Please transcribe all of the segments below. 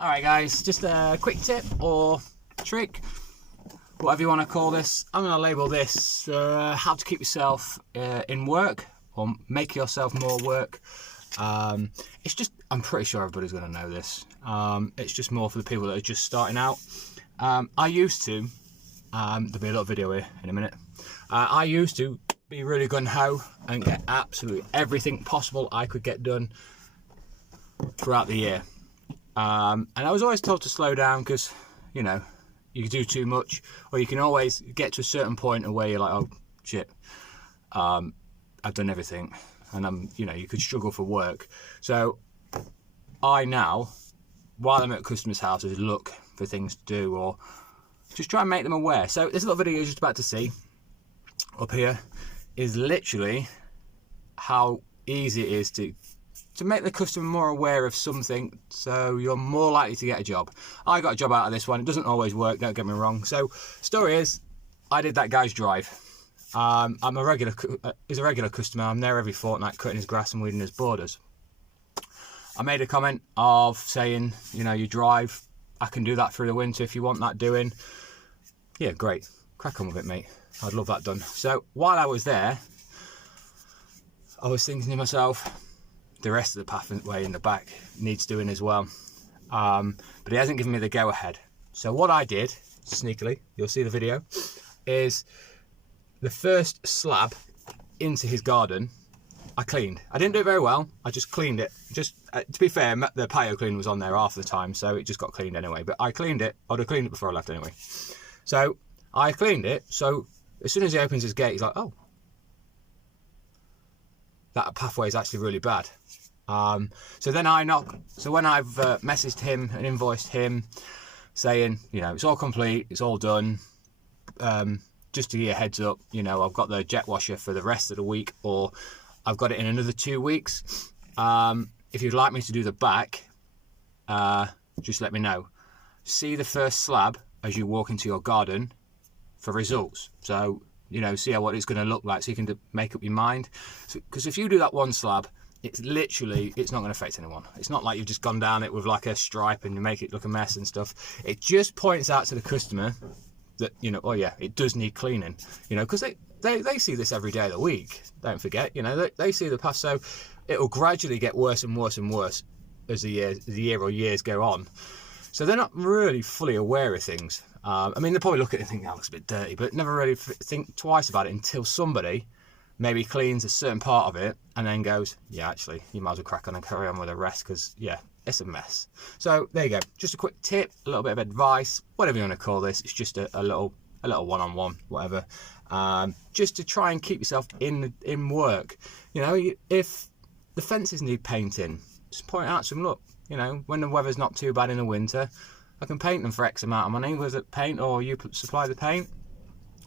Alright guys, just a quick tip or trick, whatever you want to call this. I'm going to label this how to keep yourself in work or make yourself more work. It's just, I'm pretty sure everybody's going to know this. It's just more for the people that are just starting out. I used to, there'll be a little video here in a minute. I used to be really gung-ho and get absolutely everything possible I could get done throughout the year. And I was always told to slow down because, you know, you can do too much, or you can always get to a certain point where you're like, oh shit, I've done everything, and you know, you could struggle for work. So I now, while I'm at customers' houses, look for things to do or just try and make them aware. So this little video you're just about to see up here is literally how easy it is to make the customer more aware of something, so you're more likely to get a job. I got a job out of this one. It doesn't always work, don't get me wrong. So story is, I did that guy's drive. He's a regular customer. I'm there every fortnight cutting his grass and weeding his borders. I made a comment of saying, you know, you drive, I can do that through the winter if you want that doing. Yeah, great. Crack on with it, mate. I'd love that done. So while I was there, I was thinking to myself, the rest of the pathway in the back needs doing as well. But he hasn't given me the go ahead. So what I did, sneakily, you'll see the video, is the first slab into his garden, I cleaned. I didn't do it very well, I just cleaned it. Just to be fair, the patio cleaner was on there half the time, so it just got cleaned anyway. But I cleaned it, I'd have cleaned it before I left anyway. So I cleaned it, so as soon as he opens his gate, he's like, oh, that pathway is actually really bad. So then I knock. So when I've messaged him and invoiced him, saying, you know, it's all complete, it's all done. Just to give you a heads up, you know, I've got the jet washer for the rest of the week, or I've got it in another 2 weeks. If you'd like me to do the back, just let me know. See the first slab as you walk into your garden for results. So, you know, see what it's going to look like, so you can make up your mind. Because if you do that one slab, it's literally, it's not going to affect anyone. It's not like you've just gone down it with like a stripe and you make it look a mess and stuff. It just points out to the customer that, you know, oh yeah, it does need cleaning. You know, because they see this every day of the week. Don't forget, you know, they see the past. So it'll gradually get worse and worse and worse as the year or years go on. So they're not really fully aware of things. I mean, they probably look at it and think, that looks a bit dirty, but never really think twice about it until somebody maybe cleans a certain part of it and then goes, yeah, actually, you might as well crack on and carry on with the rest because, yeah, it's a mess. So there you go. Just a quick tip, a little bit of advice, whatever you want to call this. It's just a little one-on-one, whatever. Just to try and keep yourself in work. You know, if the fences need painting, just point out to them, look, you know, when the weather's not too bad in the winter, I can paint them for X amount of money. Was it paint, or you supply the paint?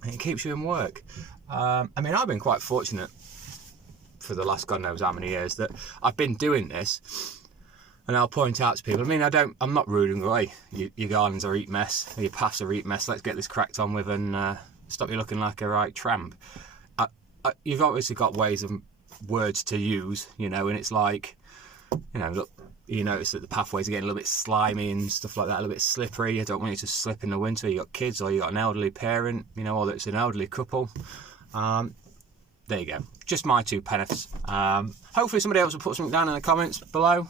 And it keeps you in work. I mean, I've been quite fortunate for the last God knows how many years that I've been doing this, and I'll point out to people. I mean, I'm not rude and go, hey, your gardens are a heat mess, your paths are a heat mess. Let's get this cracked on with and stop you looking like a right tramp. You've obviously got ways of words to use, you know, and it's like, you know, look, you notice that the pathways are getting a little bit slimy and stuff like that, a little bit slippery. I don't want you to slip in the winter. You got kids, or you got an elderly parent, you know, or it's an elderly couple. There you go. Just my 2 pence. Hopefully somebody else will put something down in the comments below.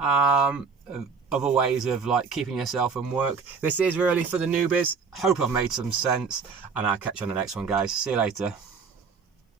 Other ways of like keeping yourself in work. This is really for the newbies. Hope I've made some sense, and I'll catch you on the next one, guys. See you later.